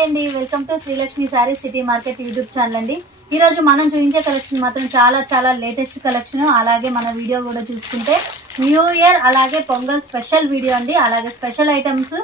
Hi అండి, welcome to Srilakshmi sorry city market YouTube channel అండి. ఈ రోజు మనం చూపించే కలెక్షన్ మాత్రం చాలా లేటెస్ట్ కలెక్షన్. అలాగే మన వీడియో కూడా చూసుకుంటే న్యూ ఇయర్ అలాగే పొంగల్ స్పెషల్ వీడియో అండి. అలాగే స్పెషల్ ఐటమ్స్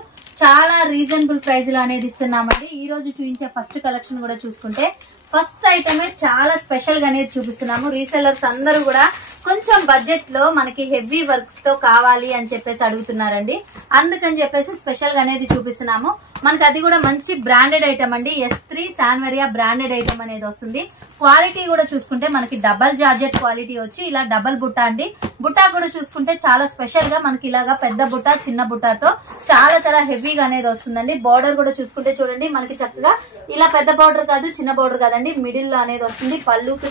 చాలా రీజనబుల్ ప్రైస్ లో అనేది ఇస్తున్నామండి. ఈ రోజు చూపించే ఫస్ట్ కలెక్షన్ కూడా చూసుకుంటే ఫస్ట్ ఐటమే చాలా స్పెషల్ గా అనేది చూపిస్తున్నాము. రీసెలర్స్ అందరూ కూడా కొంచెం బడ్జెట్ లో మనకి హెవీ వర్క్స్ తో కావాలి అని చెప్పేసి అడుగుతున్నారండి. అందుకని చెప్పేసి స్పెషల్ గా అనేది చూపిస్తున్నాము. మనకి అది కూడా మంచి బ్రాండెడ్ ఐటమ్ అండి. S3 శాన్వరియా బ్రాండెడ్ ఐటమ్ అనేది వస్తుంది. క్వాలిటీ కూడా చూసుకుంటే మనకి డబల్ జార్జెట్ క్వాలిటీ వచ్చి ఇలా డబల్ బుట్ట అండి. బుట్ట కూడా చూసుకుంటే చాలా స్పెషల్ గా మనకి ఇలాగా పెద్ద బుట్ట చిన్న బుట్టతో చాలా హెవీగా అనేది వస్తుందండి. బార్డర్ కూడా చూసుకుంటే చూడండి మనకి చక్కగా ఇలా పెద్ద బార్డర్ కాదు చిన్న బార్డర్ కాదండి, మిడిల్ లో అనేది వస్తుంది. పళ్ళుకి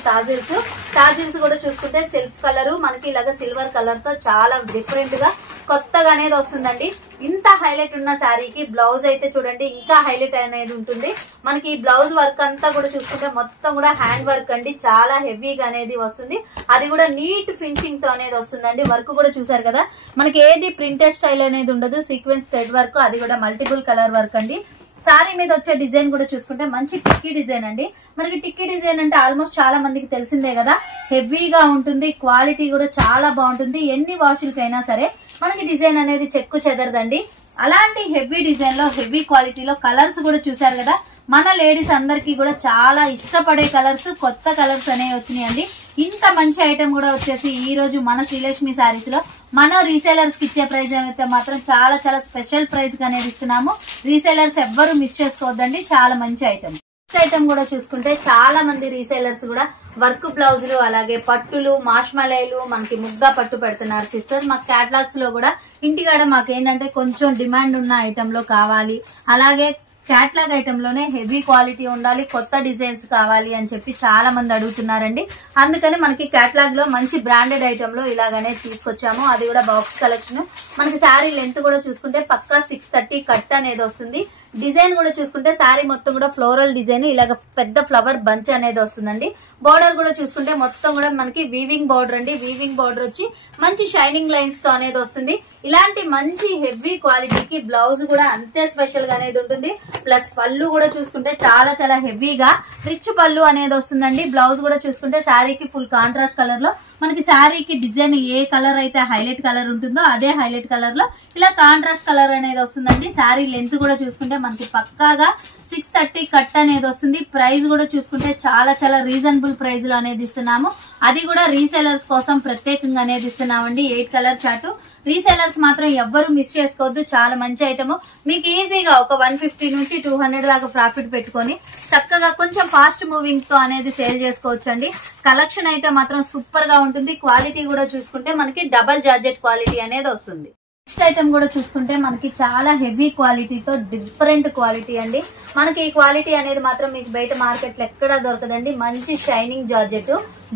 టాజిల్స్ కూడా చూసుకుంటే సెల్ఫ్ కలర్ మనకి ఇలాగా సిల్వర్ కలర్ తో చాలా డిఫరెంట్ గా కొత్తగా అనేది వస్తుందండి. ఇంత హైలైట్ ఉన్న శారీకి బ్లౌజ్ అయితే చూడండి ఇంకా హైలైట్ అనేది ఉంటుంది. మనకి ఈ బ్లౌజ్ వర్క్ అంతా కూడా చూసుకుంటే మొత్తం కూడా హ్యాండ్ వర్క్ అండి. చాలా హెవీగా అనేది వస్తుంది. అది కూడా నీట్ ఫినిషింగ్ తో అనేది వస్తుందండి. వర్క్ కూడా చూసారు కదా, మనకి ఏది ప్రింటెడ్ స్టైల్ అనేది ఉండదు. సీక్వెన్స్ థ్రెడ్ వర్క్, అది కూడా మల్టిపుల్ కలర్ వర్క్ అండి. సారీ మీద వచ్చే డిజైన్ కూడా చూసుకుంటే మంచి టిక్కీ డిజైన్ అండి. మనకి టిక్కీ డిజైన్ అంటే ఆల్మోస్ట్ చాలా మందికి తెలిసిందే కదా, హెవీగా ఉంటుంది. క్వాలిటీ కూడా చాలా బాగుంటుంది. ఎన్ని వాషులకైనా సరే మనకి డిజైన్ అనేది చెక్కు చెదరదండి. అలాంటి హెవీ డిజైన్ లో హెవీ క్వాలిటీలో కలర్స్ కూడా చూసారు కదా, మన లేడీస్ అందరికి కూడా చాలా ఇష్టపడే కలర్స్, కొత్త కలర్స్ అనేవి వచ్చినాయండి. ఇంత మంచి ఐటమ్ కూడా వచ్చేసి ఈ రోజు మన శ్రీలక్ష్మి శారీస్ లో మన రీసేలర్స్ కి ఇచ్చే ప్రైస్ అయితే మాత్రం చాలా స్పెషల్ ప్రైస్ అనేది ఇస్తున్నాము. రీసేలర్స్ ఎవ్వరు మిస్ చేసుకోవద్దండి. చాలా మంచి ఐటమ్. నెక్స్ట్ ఐటమ్ కూడా చూసుకుంటే చాలా మంది రీసేలర్స్ కూడా వర్క్ బ్లౌజులు అలాగే పట్టులు మాష్మలైలు మనకి ముగ్గా పట్టు పెడుతున్నారు సిస్టర్. మాకు క్యాటలాగ్స్ లో కూడా ఇంటికాడ మాకు ఏంటంటే కొంచెం డిమాండ్ ఉన్న ఐటమ్ లో కావాలి, అలాగే క్యాట్లాగ్ ఐటమ్ లోనే హెవీ క్వాలిటీ ఉండాలి, కొత్త డిజైన్స్ కావాలి అని చెప్పి చాలా మంది అడుగుతున్నారండి. అందుకని మనకి క్యాట్లాగ్ లో మంచి బ్రాండెడ్ ఐటమ్ లో ఇలాగనే తీసుకొచ్చాము. అది కూడా బాక్స్ కలెక్షన్. మనకి శారీ లెంత్ కూడా చూసుకుంటే పక్కా 630 కట్ అనేది వస్తుంది. డిజైన్ కూడా చూసుకుంటే శారీ మొత్తం కూడా ఫ్లోరల్ డిజైన్ ఇలాగ పెద్ద ఫ్లవర్ బంచ్ అనేది వస్తుందండి. బార్డర్ కూడా చూసుకుంటే మొత్తం కూడా మనకి వీవింగ్ బార్డర్ అండి. వీవింగ్ బార్డర్ వచ్చి మంచి షైనింగ్ లైన్స్ తో అనేది వస్తుంది. ఇలాంటి మంచి హెవీ క్వాలిటీకి బ్లౌజ్ కూడా అంతే స్పెషల్ గా అనేది ఉంటుంది. ప్లస్ పళ్ళు కూడా చూసుకుంటే చాలా హెవీగా రిచ్ పళ్ళు అనేది వస్తుందండి. బ్లౌజ్ కూడా చూసుకుంటే శారీకి ఫుల్ కాంట్రాస్ట్ కలర్ లో మనకి శారీకి డిజైన్ ఏ కలర్ అయితే హైలైట్ కలర్ ఉంటుందో అదే హైలైట్ కలర్ లో ఇలా కాంట్రాస్ట్ కలర్ అనేది వస్తుందండి. శారీ లెంత్ కూడా చూసుకుంటే మనకి పక్కాగా 630 కట్ అనేది వస్తుంది. ప్రైస్ కూడా చూసుకుంటే చాలా రీజనబుల్ ప్రైస్ లో అనేది ఇస్తున్నాము. అది కూడా రీసేలర్స్ కోసం ప్రత్యేకంగా అనేది ఇస్తున్నామండి. 8 కలర్ చార్ట్. రీసేలర్స్ మాత్రం ఎవ్వరు మిస్ చేసుకోవద్దు. చాలా మంచి ఐటమ్. మీకు ఈజీగా ఒక 150 నుంచి 200 దాకా ప్రాఫిట్ పెట్టుకొని చక్కగా కొంచెం ఫాస్ట్ మూవింగ్ తో అనేది సేల్ చేసుకోవచ్చు అండి. కలెక్షన్ అయితే మాత్రం సూపర్ గా ఉంటుంది. క్వాలిటీ కూడా చూసుకుంటే మనకి డబల్ జార్జెట్ క్వాలిటీ అనేది వస్తుంది. నెక్స్ట్ ఐటమ్ కూడా చూసుకుంటే మనకి చాలా హెవీ క్వాలిటీతో డిఫరెంట్ క్వాలిటీ అండి. మనకి ఈ క్వాలిటీ అనేది మాత్రం మీకు బయట మార్కెట్ లో ఎక్కడా దొరకదండి. మంచి షైనింగ్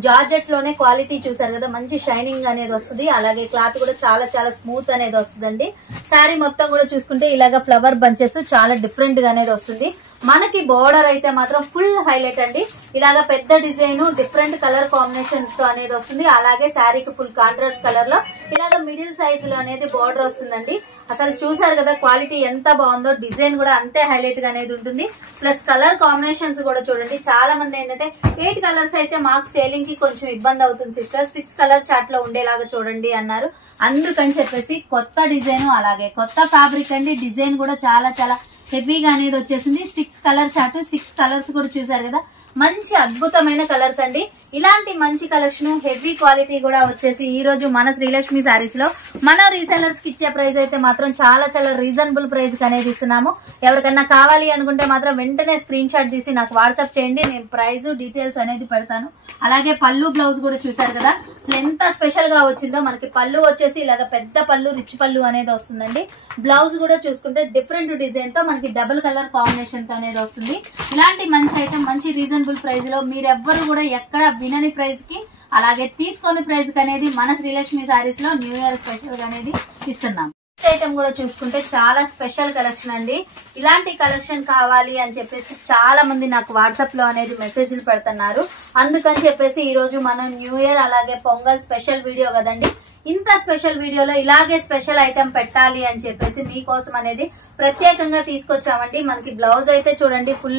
జార్జెట్ లోనే క్వాలిటీ చూసారు కదా, మంచి షైనింగ్ అనేది వస్తుంది. అలాగే క్లాత్ కూడా చాలా స్మూత్ అనేది వస్తుందండి. శారీ మొత్తం కూడా చూసుకుంటే ఇలాగ ఫ్లవర్ బంచెస్ చాలా డిఫరెంట్ గా అనేది వస్తుంది. మనకి బోర్డర్ అయితే మాత్రం ఫుల్ హైలైట్ అండి. ఇలాగ పెద్ద డిజైన్ డిఫరెంట్ కలర్ కాంబినేషన్స్ తో అనేది వస్తుంది. అలాగే శారీకి ఫుల్ కాంట్రాస్ట్ కలర్ లో ఇలాగ మిడిల్ సైజ్ లో అనేది బోర్డర్ వస్తుందండి. అసలు చూసారు కదా క్వాలిటీ ఎంత బాగుందో. డిజైన్ కూడా అంతే హైలైట్ గా అనేది ఉంటుంది. ప్లస్ కలర్ కాంబినేషన్స్ కూడా చూడండి. చాలా మంది ఏంటంటే 8 కలర్స్ అయితే మాకు సేలింగ్ కి కొంచెం ఇబ్బంది అవుతుంది సిస్టర్, 6 కలర్ చార్ట్ లో ఉండేలాగా చూడండి అన్నారు. అందుకని చెప్పేసి కొత్త డిజైన్ అలాగే కొత్త ఫ్యాబ్రిక్ అండి. డిజైన్ కూడా చాలా హెవీగా అనేది వచ్చేసింది. 6 కలర్ చార్ట్, 6 కలర్స్ కూడా చూసారు కదా, మంచి అద్భుతమైన కలర్స్ అండి. ఇలాంటి మంచి కలెక్షన్ హెవీ క్వాలిటీ కూడా వచ్చేసి ఈ రోజు మన శ్రీలక్ష్మి శారీస్ లో మన రీసెలర్స్ కి ఇచ్చే ప్రైస్ అయితే మాత్రం చాలా రీజనబుల్ ప్రైస్ అనేది ఇస్తున్నాము. ఎవరికన్నా కావాలి అనుకుంటే మాత్రం వెంటనే స్క్రీన్ షాట్ తీసి నాకు వాట్సాప్ చేయండి. నేను ప్రైస్ డీటెయిల్స్ అనేది పెడతాను. అలాగే పళ్ళు బ్లౌజ్ కూడా చూసారు కదా, అసలు ఎంత స్పెషల్ గా వచ్చిందో. మనకి పళ్ళు వచ్చేసి ఇలాగ పెద్ద పళ్ళు రిచ్ పళ్ళు అనేది వస్తుందండి. బ్లౌజ్ కూడా చూసుకుంటే డిఫరెంట్ డిజైన్ తో మనకి డబుల్ కలర్ కాంబినేషన్ తో అనేది వస్తుంది. ఇలాంటి మంచి ఐటమ్ మంచి రీజనబుల్ ప్రైస్ లో మీరెవ్వరు కూడా ఎక్కడ వినని ప్రైస్ కి అలాగే తీసుకొని ప్రైస్ కి అనేది మన శ్రీలక్ష్మి శారీస్ లో న్యూ ఇయర్ స్పెషల్ అనేది ఇస్తున్నాం. ఐటమ్ కూడా చూసుకుంటే చాలా స్పెషల్ కలెక్షన్ అండి. ఇలాంటి కలెక్షన్ కావాలి అని చెప్పేసి చాలా మంది నాకు వాట్సాప్ లో అనేది మెసేజ్లు పెడుతున్నారు. అందుకని చెప్పేసి ఈ రోజు మనం న్యూ ఇయర్ అలాగే పొంగల్ స్పెషల్ వీడియో కదండి, ఇంత స్పెషల్ వీడియోలో ఇలాగే స్పెషల్ ఐటమ్ పెట్టాలి అని చెప్పేసి మీకోసం అనేది ప్రత్యేకంగా తీసుకొచ్చామండి. మనకి బ్లౌజ్ అయితే చూడండి ఫుల్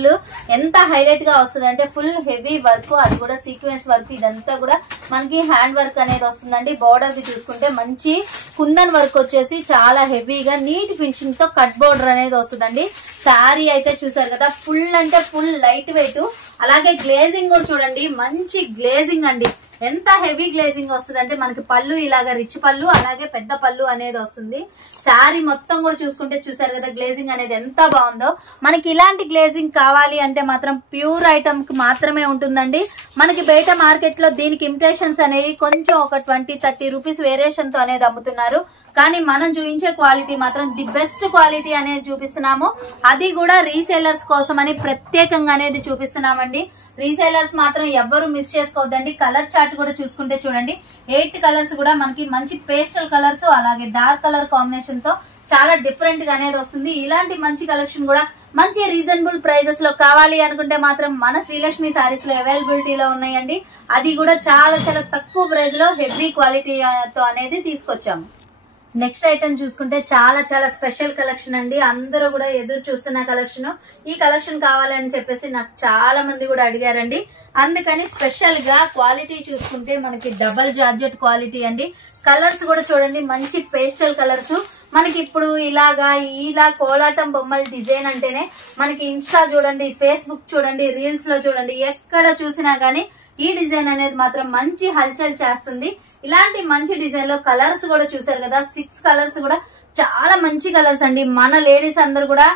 ఎంత హైలైట్ గా వస్తుంది అంటే ఫుల్ హెవీ వర్క్, అది కూడా సీక్వెన్స్ వర్క్. ఇదంతా కూడా మనకి హ్యాండ్ వర్క్ అనేది వస్తుందండి. బోర్డర్ కి చూసుకుంటే మంచి కుందన్ వర్క్ వచ్చేసి చాలా హెవీగా నీట్ ఫినిషింగ్ తో కట్ బోర్డర్ అనేది వస్తుందండి. శారీ అయితే చూసారు కదా ఫుల్ అంటే ఫుల్ లైట్ వెయిట్, అలాగే గ్లేజింగ్ కూడా చూడండి మంచి గ్లేజింగ్ అండి. ఎంత హెవీ గ్లేజింగ్ వస్తుంది అంటే మనకి పళ్ళు ఇలాగా రిచ్ పళ్ళు, అలాగే పెద్ద పళ్ళు అనేది వస్తుంది. శారీ మొత్తం కూడా చూసుకుంటే చూసారు కదా గ్లేజింగ్ అనేది ఎంత బాగుందో. మనకి ఇలాంటి గ్లేజింగ్ కావాలి అంటే మాత్రం ప్యూర్ ఐటమ్ కి మాత్రమే ఉంటుందండి. మనకి బయట మార్కెట్ లో దీనికి ఇమిటేషన్స్ అనేవి కొంచెం ఒక 20-30 రూపీస్ వేరియేషన్ తో అనేది అమ్ముతున్నారు. కానీ మనం చూపించే క్వాలిటీ మాత్రం ది బెస్ట్ క్వాలిటీ అనేది చూపిస్తున్నాము. అది కూడా రీసేలర్స్ కోసం అని ప్రత్యేకంగా అనేది చూపిస్తున్నామండి. రీసేలర్స్ మాత్రం ఎవ్వరు మిస్ చేసుకోవద్దండి. కలర్ చార్ట్ కూడా చూసుకుంటే చూడండి 8 కలర్స్ కూడా మనకి మంచి పేస్టల్ కలర్స్, అలాగే డార్క్ కలర్ కాంబినేషన్ తో చాలా డిఫరెంట్ గా అనేది వస్తుంది. ఇలాంటి మంచి కలెక్షన్ కూడా మంచి రీజనబుల్ ప్రైజెస్ లో కావాలి అనుకుంటే మాత్రం మన శ్రీలక్ష్మి సారీస్ లో అవైలబిలిటీలో ఉన్నాయండి. అది కూడా చాలా చాలా తక్కువ ప్రైస్ లో హెవీ క్వాలిటీతో అనేది తీసుకొచ్చాము. నెక్స్ట్ ఐటమ్ చూసుకుంటే చాలా చాలా స్పెషల్ కలెక్షన్ అండి. అందరూ కూడా ఎదురు చూస్తున్న కలెక్షన్. ఈ కలెక్షన్ కావాలని చెప్పేసి నాకు చాలా మంది కూడా అడిగారండి. అందుకని స్పెషల్ గా క్వాలిటీ చూసుకుంటే మనకి డబల్ జార్జెట్ క్వాలిటీ అండి. కలర్స్ కూడా చూడండి మంచి పేస్టల్ కలర్స్. మనకి ఇప్పుడు ఇలా కోలాటం బొమ్మల డిజైన్ అంటేనే మనకి ఇన్స్టా చూడండి, ఫేస్బుక్ చూడండి, రీల్స్ లో చూడండి, ఎక్కడ చూసినా గానీ ఈ డిజైన్ అనేది మాత్రం మంచి హల్చల్ చేస్తుంది. ఇలాంటి మంచి డిజైన్ లో కలర్స్ కూడా చూసారు కదా 6 కలర్స్ కూడా చాలా మంచి కలర్స్ అండి. మన లేడీస్ అందరు కూడా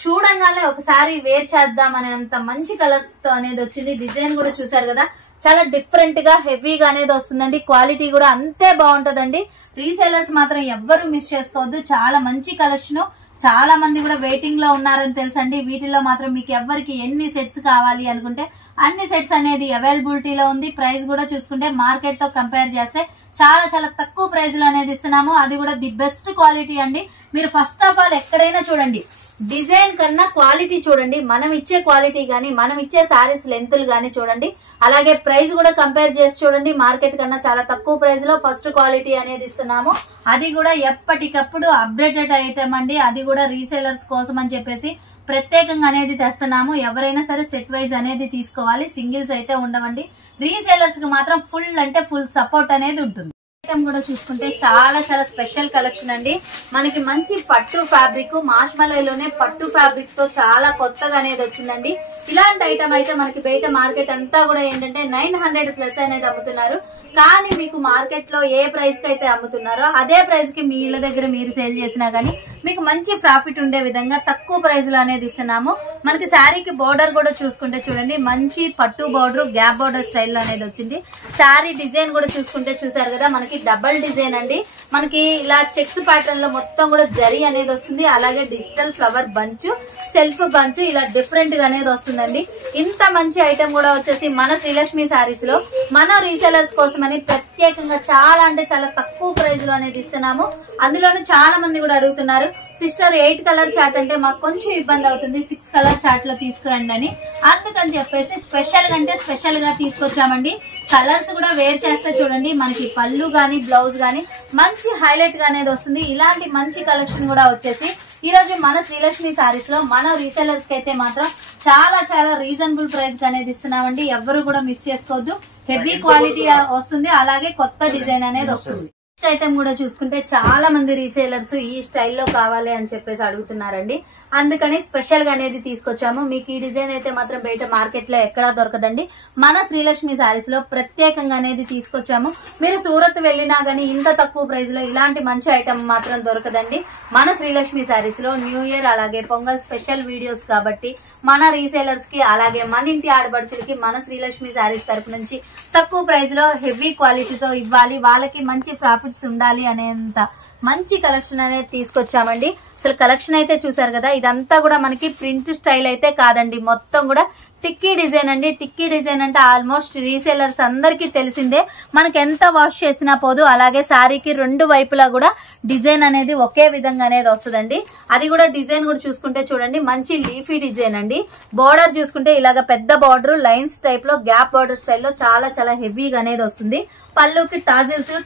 చూడంగానే ఒకసారి వేర్ చేద్దాం అనేంత మంచి కలర్స్ తో అనేది వచ్చింది. డిజైన్ కూడా చూసారు కదా చాలా డిఫరెంట్ గా హెవీగా అనేది వస్తుందండి. క్వాలిటీ కూడా అంతే బాగుంటదండి. రీసేలర్స్ మాత్రం ఎవ్వరు మిస్ చేసుకోవద్దు. చాలా మంచి కలెక్షన్. చాలా మంది కూడా వెయిటింగ్ లో ఉన్నారని తెలుసండి. వీటిలో మాత్రం మీకు ఎవరికి ఎన్ని సెట్స్ కావాలి అనుకుంటే అన్ని సెట్స్ అనేది అవైలబిలిటీలో ఉంది. ప్రైస్ కూడా చూసుకుంటే మార్కెట్ తో కంపేర్ చేస్తే చాలా చాలా తక్కువ ప్రైస్ లో అనేది ఇస్తున్నాము. అది కూడా ది బెస్ట్ క్వాలిటీ అండి. మీరు ఫస్ట్ ఆఫ్ ఆల్ ఎక్కడైనా చూడండి డిజైన్ కన్నా క్వాలిటీ చూడండి. మనం ఇచ్చే క్వాలిటీ గానీ, మనం ఇచ్చే సారీస్ లెంత్లు గానీ చూడండి. అలాగే ప్రైస్ కూడా కంపేర్ చేసి చూడండి. మార్కెట్ కన్నా చాలా తక్కువ ప్రైస్ లో ఫస్ట్ క్వాలిటీ అనేది ఇస్తున్నాము. అది కూడా ఎప్పటికప్పుడు అప్డేటెడ్ ఐటమ్ అండి. అది కూడా రీసేలర్స్ కోసం అని చెప్పేసి ప్రత్యేకంగా అనేది తెస్తున్నాము. ఎవరైనా సరే సెట్ వైజ్ అనేది తీసుకోవాలి, సింగిల్స్ అయితే ఉండవండి. రీసేలర్స్ కి మాత్రం ఫుల్ అంటే ఫుల్ సపోర్ట్ అనేది ఉంటుంది. ఐటమ్ కూడా చూసుకుంటే చాలా చాలా స్పెషల్ కలెక్షన్ అండి. మనకి మంచి పట్టు ఫ్యాబ్రిక్, మార్ష్మలైలోనే పట్టు ఫ్యాబ్రిక్ తో చాలా కొత్తగా అనేది వచ్చిందండి. ఇలాంటి ఐటమ్ అయితే మనకి బయట మార్కెట్ అంతా కూడా ఏంటంటే 900+ అనేది అమ్ముతున్నారు. కానీ మీకు మార్కెట్ లో ఏ ప్రైస్ కి అయితే అమ్ముతున్నారో అదే ప్రైస్ కి మీ ఇళ్ళ దగ్గర మీరు సేల్ చేసినా గానీ మీకు మంచి ప్రాఫిట్ ఉండే విధంగా తక్కువ ప్రైస్ లో అనేది ఇస్తున్నాము. మనకి శారీకి బోర్డర్ కూడా చూసుకుంటే చూడండి మంచి పట్టు బోర్డర్, గ్యాప్ బోర్డర్ స్టైల్లో అనేది వచ్చింది. శారీ డిజైన్ కూడా చూసుకుంటే చూసారు కదా మనకి డబల్ డిజైన్ అండి. మనకి ఇలా చెక్స్ ప్యాటర్న్ లో మొత్తం కూడా జరీ అనేది వస్తుంది. అలాగే digital flower bunch, self bunch ఇలా డిఫరెంట్ గా అనేది వస్తుందండి. ఇంత మంచి ఐటమ్ కూడా వచ్చేసి మన శ్రీలక్ష్మి సారీస్ లో మన రీసెలర్స్ కోసం అని ప్రత్యేకంగా చాలా అంటే చాలా తక్కువ ప్రైస్ లో అనేది ఇస్తున్నాము. అందులోనూ చాలా మంది కూడా అడుగుతున్నారు సిస్టర్ 8 కలర్ చార్ట్ అంటే మాకు కొంచెం ఇబ్బంది అవుతుంది, 6 కలర్ చార్ట్ లో తీసుకురండి అని. అందుకని చెప్పేసి స్పెషల్ అంటే స్పెషల్ గా తీసుకొచ్చామండి. కలర్స్ కూడా వేర్ చేస్తే చూడండి మనకి పళ్ళు గానీ బ్లౌజ్ గానీ మంచి హైలైట్ గా అనేది వస్తుంది. ఇలాంటి మంచి కలెక్షన్ కూడా వచ్చేసి ఈ రోజు మన శ్రీలక్ష్మి సారీస్ లో మన రీసెలర్స్ కి అయితే మాత్రం చాలా చాలా రీజనబుల్ ప్రైస్ అనేది ఇస్తున్నామండి. ఎవ్వరు కూడా మిస్ చేసుకోవద్దు. హెవీ క్వాలిటీ వస్తుంది, అలాగే కొత్త డిజైన్ అనేది వస్తుంది. నెక్స్ట్ ఐటమ్ కూడా చూసుకుంటే చాలా మంది రీసేలర్స్ ఈ స్టైల్లో కావాలి అని చెప్పేసి అడుగుతున్నారండి. అందుకని స్పెషల్ గా అనేది తీసుకొచ్చాము. మీకు ఈ డిజైన్ అయితే మాత్రం బయట మార్కెట్ లో ఎక్కడా దొరకదండి. మన శ్రీలక్ష్మి సారీస్ లో ప్రత్యేకంగా అనేది తీసుకొచ్చాము. మీరు సూరత్ వెళ్ళినా గానీ ఇంత తక్కువ ప్రైస్ లో ఇలాంటి మంచి ఐటమ్ మాత్రం దొరకదండి. మన శ్రీలక్ష్మి సారీస్ లో న్యూ ఇయర్ అలాగే పొంగల్ స్పెషల్ వీడియోస్ కాబట్టి మన రీసేలర్స్ కి అలాగే మన ఇంటి ఆడబడుచులకి మన శ్రీలక్ష్మి సారీస్ తరపు నుంచి తక్కువ ప్రైస్ లో హెవీ క్వాలిటీతో ఇవ్వాలి, వాళ్ళకి మంచి ప్రాఫిట్స్ ఉండాలి అనేంత మంచి కలెక్షన్ అనేది తీసుకొచ్చామండి. అసలు కలెక్షన్ అయితే చూసారు కదా, ఇదంతా కూడా మనకి ప్రింట్ స్టైల్ అయితే కాదండి, మొత్తం కూడా టిక్కీ డిజైన్ అండి. టిక్కీ డిజైన్ అంటే ఆల్మోస్ట్ రీసేలర్స్ అందరికీ తెలిసిందే, మనకి ఎంత వాష్ చేసినా పోదు. అలాగే శారీకి రెండు వైపులా కూడా డిజైన్ అనేది ఒకే విధంగా అనేది వస్తుందండి. అది కూడా డిజైన్ కూడా చూసుకుంటే చూడండి, మంచి లీఫీ డిజైన్ అండి. బోర్డర్ చూసుకుంటే ఇలాగ పెద్ద బార్డర్ లైన్స్ టైప్ లో గ్యాప్ బార్డర్ స్టైల్లో చాలా చాలా హెవీగా అనేది వస్తుంది. పళ్ళుకి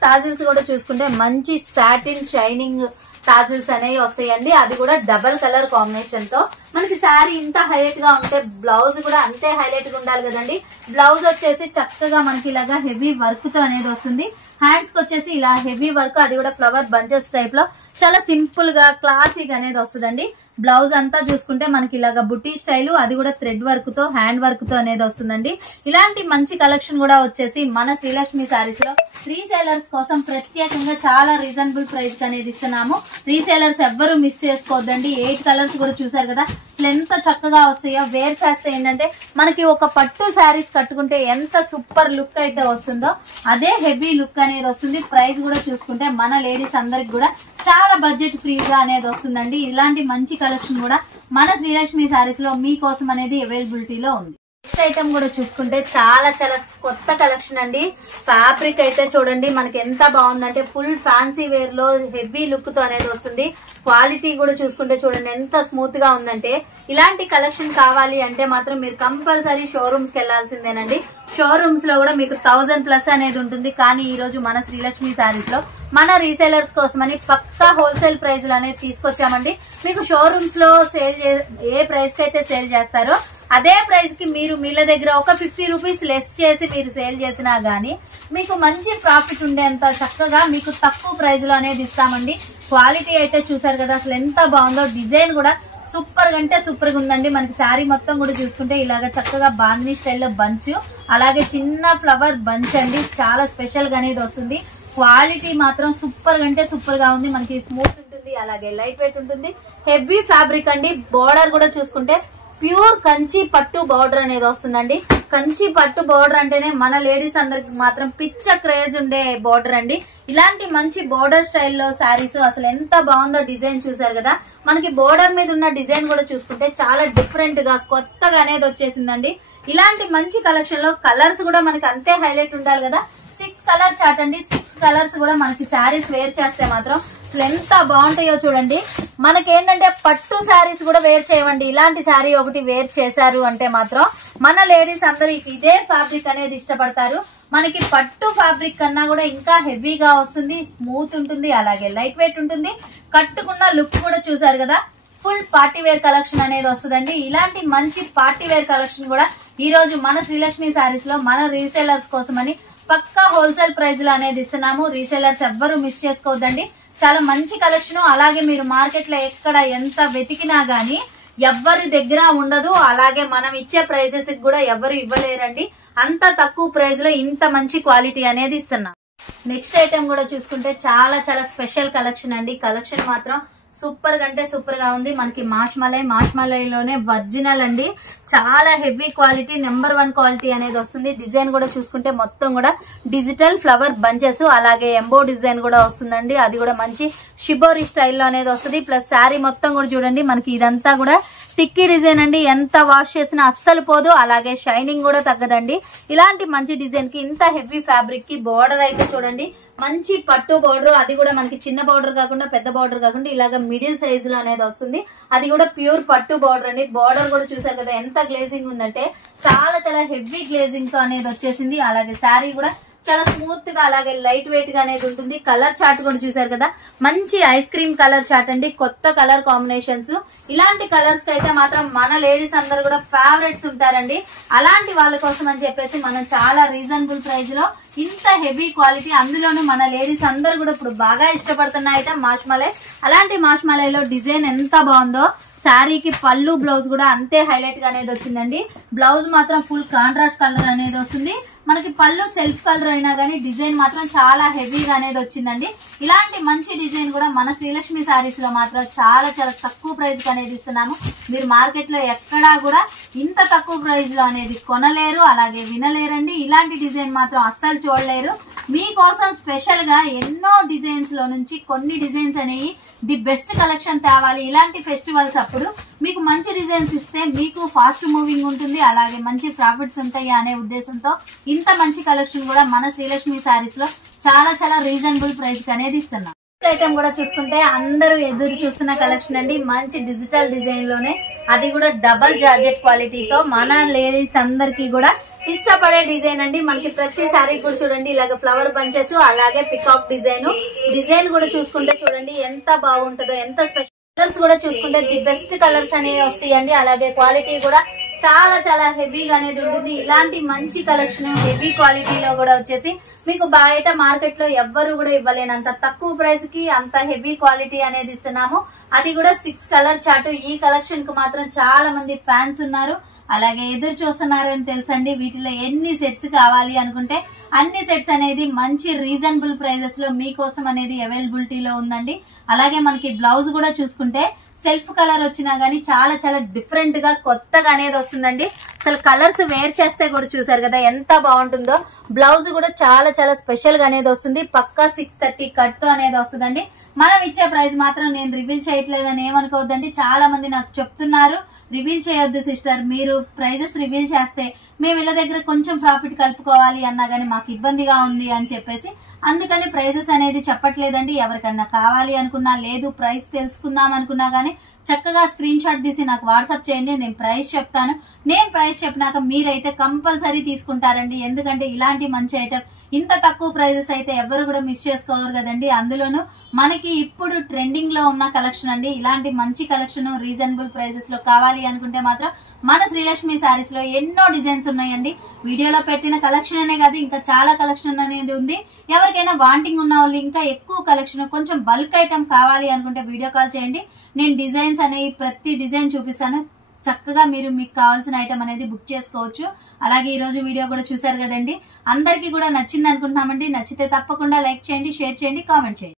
టాజిల్స్ కూడా చూసుకుంటే మంచి సాటిన్ షైనింగ్ టాజిల్స్ అనేవి వస్తాయండి. అది కూడా డబల్ కలర్ కాంబినేషన్ తో. మనకి శారీ ఇంత హైలైట్ గా ఉంటే బ్లౌజ్ కూడా అంతే హైలైట్ గా ఉండాలి కదండి. బ్లౌజ్ వచ్చేసి చక్కగా మనకి ఇలాగా హెవీ వర్క్ తో అనేది వస్తుంది. హ్యాండ్స్ కి వచ్చేసి ఇలా హెవీ వర్క్, అది కూడా ఫ్లవర్ బంచెస్ టైప్ లో చాలా సింపుల్ గా క్లాసీగా అనేది వస్తుందండి. బ్లౌజ్ అంతా చూసుకుంటే మనకి ఇలాగా బుటీ స్టైల్, అది కూడా థ్రెడ్ వర్క్ తో హ్యాండ్ వర్క్ తో అనేది వస్తుందండి. ఇలాంటి మంచి కలెక్షన్ కూడా వచ్చేసి మన శ్రీలక్ష్మి శారీస్ లో రీసేలర్స్ కోసం ప్రత్యేకంగా చాలా రీజనబుల్ ప్రైస్ అనేది ఇస్తున్నాము. రీసేలర్స్ ఎవ్వరూ మిస్ చేసుకోవద్దండి. 8 కలర్స్ కూడా చూసారు కదా, అసలు ఎంత చక్కగా వస్తాయో. వేర్ చేస్తే ఏంటంటే మనకి ఒక పట్టు శారీస్ కట్టుకుంటే ఎంత సూపర్ లుక్ అయితే వస్తుందో అదే హెవీ లుక్ అనేది వస్తుంది. ప్రైస్ కూడా చూసుకుంటే మన లేడీస్ అందరికి కూడా చాలా బడ్జెట్ ఫ్రీగా అనేది వస్తుందండి. ఇలాంటి మంచి కలెక్షన్ కూడా మన శ్రీలక్ష్మి శారీస్ లో మీకోసం అనేది అవైలబిలిటీలో ఉంది. నెక్స్ట్ ఐటమ్ కూడా చూసుకుంటే చాలా చాలా కొత్త కలెక్షన్ అండి. ఫ్యాబ్రిక్ అయితే చూడండి మనకి ఎంత బాగుందంటే ఫుల్ ఫ్యాన్సీ వేర్ లో హెవీ లుక్ తో అనేది వస్తుంది. క్వాలిటీ కూడా చూసుకుంటే చూడండి ఎంత స్మూత్ గా ఉందంటే. ఇలాంటి కలెక్షన్ కావాలి అంటే మాత్రం మీరు కంపల్సరీ షోరూమ్స్ కి వెళ్లాల్సిందేనండి. షోరూమ్స్ లో కూడా మీకు 1000+ అనేది ఉంటుంది. కానీ ఈ రోజు మన శ్రీలక్ష్మి శారీస్ లో మన రీసేలర్స్ కోసమని పక్కా హోల్సేల్ ప్రైస్ లో అనేది తీసుకొచ్చామండి. మీకు షోరూమ్స్ లో ఏ ప్రైస్ కి అయితే సేల్ చేస్తారో అదే ప్రైస్ కి మీరు మీల దగ్గర ఒక 50 రూపీస్ లెస్ చేసి మీరు సేల్ చేసినా గానీ మీకు మంచి ప్రాఫిట్ ఉండేంత చక్కగా మీకు తక్కువ ప్రైస్ లో అనేది ఇస్తామండి. క్వాలిటీ అయితే చూసారు కదా అసలు ఎంత బాగుందో. డిజైన్ కూడా సూపర్ అంటే సూపర్ గా ఉందండి. మనకి శారీ మొత్తం కూడా చూసుకుంటే ఇలాగ చక్కగా బాందిని స్టైల్లో బంచ్, అలాగే చిన్న ఫ్లవర్ బంచ్ అండి. చాలా స్పెషల్ గా అనేది వస్తుంది. క్వాలిటీ మాత్రం సూపర్ అంటే సూపర్ గా ఉంది. మనకి స్మూత్ ఉంటుంది, అలాగే లైట్ వెయిట్ ఉంటుంది. హెవీ ఫ్యాబ్రిక్ అండి. బోర్డర్ కూడా చూసుకుంటే ప్యూర్ కంచి పట్టు బోర్డర్ అనేది వస్తుందండి. కంచి పట్టు బోర్డర్ అంటేనే మన లేడీస్ అందరికి మాత్రం పిచ్చ క్రేజ్ ఉండే బోర్డర్ అండి. ఇలాంటి మంచి బోర్డర్ స్టైల్లో శారీస్ అసలు ఎంత బాగుందో. డిజైన్ చూసారు కదా, మనకి బోర్డర్ మీద ఉన్న డిజైన్ కూడా చూసుకుంటే చాలా డిఫరెంట్ గా కొత్తగా అనేది వచ్చేసిందండి. ఇలాంటి మంచి కలెక్షన్ లో కలర్స్ కూడా మనకి అంతే హైలైట్ ఉండాలి కదా. 6 కలర్ చార్ట్ అండి. 6 కలర్స్ కూడా మనకి శారీస్ వేర్ చేస్తే మాత్రం అసలు ఎంత బాగుంటాయో చూడండి. మనకేంటంటే పట్టు శారీస్ కూడా వేర్ చేయమండి. ఇలాంటి శారీ ఒకటి వేర్ చేశారు అంటే మాత్రం మన లేడీస్ అందరూ ఇదే ఫ్యాబ్రిక్ అనేది ఇష్టపడతారు. మనకి పట్టు ఫ్యాబ్రిక్ కన్నా కూడా ఇంకా హెవీగా వస్తుంది, స్మూత్ ఉంటుంది, అలాగే లైట్ వెయిట్ ఉంటుంది. కట్టుకున్న లుక్ కూడా చూసారు కదా, ఫుల్ పార్టీ వేర్ కలెక్షన్ అనేది వస్తుందండి. ఇలాంటి మంచి పార్టీ వేర్ కలెక్షన్ కూడా ఈ రోజు మన శ్రీలక్ష్మి శారీస్ లో మన రీసేలర్స్ కోసమని పక్కా హోల్సేల్ ప్రైస్ లో అనేది ఇస్తున్నాము. రీసేలర్స్ ఎవ్వరూ మిస్ చేసుకోవద్దండి. చాలా మంచి కలెక్షన్. అలాగే మీరు మార్కెట్ లో ఎక్కడ ఎంత వెతికినా గానీ ఎవ్వరి దగ్గర ఉండదు. అలాగే మనం ఇచ్చే ప్రైజెస్ కూడా ఎవ్వరు ఇవ్వలేరండి. అంత తక్కువ ప్రైస్ లో ఇంత మంచి క్వాలిటీ అనేది ఇస్తున్నాం. నెక్స్ట్ ఐటమ్ కూడా చూసుకుంటే చాలా చాలా స్పెషల్ కలెక్షన్ అండి. కలెక్షన్ మాత్రం సూపర్ అంటే సూపర్ గా ఉంది. మనకి మాష్మలైలోనే ఒరిజినల్ అండి. చాలా హెవీ క్వాలిటీ, నెంబర్ 1 క్వాలిటీ అనేది వస్తుంది. డిజైన్ కూడా చూసుకుంటే మొత్తం కూడా డిజిటల్ ఫ్లవర్ బంచెస్, అలాగే ఎంబో డిజైన్ కూడా వస్తుందండి. అది కూడా మంచి షిబోరి స్టైల్లో అనేది వస్తుంది. ప్లస్ శారీ మొత్తం కూడా చూడండి మనకి ఇదంతా కూడా టిక్కీ డిజైన్ అండి. ఎంత వాష్ చేసినా అస్సలు పోదు, అలాగే షైనింగ్ కూడా తగ్గదండి. ఇలాంటి మంచి డిజైన్ కి ఇంత హెవీ ఫ్యాబ్రిక్ కి బోర్డర్ అయితే చూడండి మంచి పట్టు బోర్డర్. అది కూడా మనకి చిన్న బోర్డర్ కాకుండా పెద్ద బోర్డర్ కాకుండా ఇలాగ మిడిల్ సైజ్ లో అనేది వస్తుంది. అది కూడా ప్యూర్ పట్టు బోర్డర్ అండి. బోర్డర్ కూడా చూసారు కదా ఎంత గ్లేజింగ్ ఉందంటే చాలా చాలా హెవీ గ్లేజింగ్ తో అనేది వచ్చేసింది. అలాగే శారీ కూడా చాలా స్మూత్ గా అలాగే లైట్ వెయిట్ గా అనేది ఉంటుంది. కలర్ చార్ట్ కూడా చూసారు కదా, మంచి ఐస్ క్రీమ్ కలర్ చార్ట్ అండి. కొత్త కలర్ కాంబినేషన్స్. ఇలాంటి కలర్స్ కి అయితే మాత్రం మన లేడీస్ అందరు కూడా ఫేవరెట్స్ ఉంటారండి. అలాంటి వాళ్ళ కోసం అని చెప్పేసి మనం చాలా రీజనబుల్ ప్రైస్ లో ఇంత హెవీ క్వాలిటీ, అందులోనూ మన లేడీస్ అందరు కూడా ఇప్పుడు బాగా ఇష్టపడుతున్న ఐటమ్ మాష్మలై. అలాంటి మాష్మలైలో డిజైన్ ఎంత బాగుందో. శారీకి పళ్ళు బ్లౌజ్ కూడా అంతే హైలైట్ గా అనేది వచ్చిందండి. బ్లౌజ్ మాత్రం ఫుల్ కాంట్రాస్ట్ కలర్ అనేది వస్తుంది. మనకి పళ్ళు సెల్ఫ్ కలర్ అయినా గానీ డిజైన్ మాత్రం చాలా హెవీగా అనేది వచ్చిందండి. ఇలాంటి మంచి డిజైన్ కూడా మన శ్రీలక్ష్మి శారీస్ లో మాత్రం చాలా చాలా తక్కువ ప్రైస్ అనేది ఇస్తున్నాము. మీరు మార్కెట్ లో ఎక్కడా కూడా ఇంత తక్కువ ప్రైస్ లో అనేది కొనలేరు, అలాగే వినలేరండి. ఇలాంటి డిజైన్ మాత్రం అస్సలు చూడలేరు. మీకోసం స్పెషల్ గా ఎన్నో డిజైన్స్ లో నుంచి కొన్ని డిజైన్స్ అనేవి ది బెస్ట్ కలెక్షన్ తేవాలి. ఇలాంటి ఫెస్టివల్స్ అప్పుడు మీకు మంచి డిజైన్స్ ఇస్తే మీకు ఫాస్ట్ మూవింగ్ ఉంటుంది, అలాగే మంచి ప్రాఫిట్స్ ఉంటాయి అనే ఉద్దేశంతో ఇంత మంచి కలెక్షన్ కూడా మన శ్రీలక్ష్మి సారీస్ లో చాలా చాలా రీజనబుల్ ప్రైస్ కి అనేది ఇస్తున్నాం. ఐటమ్ కూడా చూసుకుంటే అందరూ ఎదురు చూస్తున్న కలెక్షన్ అండి. మంచి డిజిటల్ డిజైన్ లోనే, అది కూడా డబల్ జార్జెట్ క్వాలిటీతో మన లేడీస్ అందరికి కూడా ఇష్టపడే డిజైన్ అండి. మనకి ప్రతి సారీ కూడా చూడండి ఇలాగ ఫ్లవర్ బంచెస్, అలాగే పికాక్ డిజైన్ కూడా చూసుకుంటే చూడండి ఎంత బాగుంటుందో, ఎంత స్పెషల్. కలర్స్ కూడా చూసుకుంటే ది బెస్ట్ కలర్స్ అనేవి వస్తాయండి. అలాగే క్వాలిటీ కూడా చాలా చాలా హెవీగా అనేది ఉంటుంది. ఇలాంటి మంచి కలెక్షన్ హెవీ క్వాలిటీలో కూడా వచ్చేసి మీకు బయట మార్కెట్ లో ఎవ్వరు కూడా ఇవ్వలేనంత తక్కువ ప్రైస్ కి అంత హెవీ క్వాలిటీ అనేది ఇస్తున్నాము. అది కూడా 6 కలర్ చార్ట్. ఈ కలెక్షన్ కు మాత్రం చాలా మంది ఫ్యాన్స్ ఉన్నారు, అలాగే ఎదురు చూస్తున్నారు అని తెలుసండి. వీటిలో ఎన్ని సెట్స్ కావాలి అనుకుంటే అన్ని సెట్స్ అనేది మంచి రీజనబుల్ ప్రైజెస్ లో మీకోసం అనేది అవైలబిలిటీలో ఉందండి. అలాగే మనకి బ్లౌజ్ కూడా చూసుకుంటే సెల్ఫ్ కలర్ వచ్చినా గానీ చాలా చాలా డిఫరెంట్ గా కొత్తగా అనేది వస్తుందండి. అసలు కలర్స్ వేర్ చేస్తే కూడా చూసారు కదా ఎంత బాగుంటుందో. బ్లౌజ్ కూడా చాలా చాలా స్పెషల్ గా అనేది వస్తుంది. పక్కా 630 కట్ తో అనేది వస్తుందండి. మనం ఇచ్చే ప్రైస్ మాత్రం నేను రివీల్ చేయట్లేదని ఏమనుకోవద్దండి. చాలా మంది నాకు చెప్తున్నారు రివీల్ చేయొద్దు సిస్టర్, మీరు ప్రైజెస్ రివీల్ చేస్తే మేము వీళ్ళ దగ్గర కొంచెం ప్రాఫిట్ కలుపుకోవాలి అన్నా గానీ మాకు ఇబ్బందిగా ఉంది అని చెప్పేసి అందుకని ప్రైజెస్ అనేది చెప్పట్లేదండి. ఎవరికన్నా కావాలి అనుకున్నా, లేదు ప్రైస్ తెలుసుకుందాం అనుకున్నా గానీ చక్కగా స్క్రీన్ షాట్ తీసి నాకు వాట్సాప్ చేయండి, నేను ప్రైస్ చెప్తాను. నేను ప్రైస్ చెప్పినాక మీరైతే కంపల్సరీ తీసుకుంటారండి. ఎందుకంటే ఇలాంటి మంచి ఐటమ్ ఇంత తక్కువ ప్రైజెస్ అయితే ఎవరు కూడా మిస్ చేసుకోరు కదండి. అందులోనూ మనకి ఇప్పుడు ట్రెండింగ్ లో ఉన్న కలెక్షన్ అండి. ఇలాంటి మంచి కలెక్షన్ రీజనబుల్ ప్రైజెస్ లో కావాలి అనుకుంటే మాత్రం మన శ్రీలక్ష్మి సారీస్ లో ఎన్నో డిజైన్స్ ఉన్నాయండి. వీడియోలో పెట్టిన కలెక్షన్ అనే కాదు, ఇంకా చాలా కలెక్షన్ అనేది ఉంది. ఎవరికైనా వాంటింగ్ ఉన్న వాళ్ళు ఇంకా ఎక్కువ కలెక్షన్, కొంచెం బల్క్ ఐటమ్ కావాలి అనుకుంటే వీడియో కాల్ చేయండి. నేను డిజైన్స్ అనేవి ప్రతి డిజైన్ చూపిస్తాను. చక్కగా మీరు మీకు కావాల్సిన ఐటమ్ అనేది బుక్ చేసుకోవచ్చు. అలాగే ఈ రోజు వీడియో కూడా చూసారు కదండి. అందరికీ కూడా నచ్చింది అనుకుంటున్నామండి. నచ్చితే తప్పకుండా లైక్ చేయండి, షేర్ చేయండి, కామెంట్ చేయండి.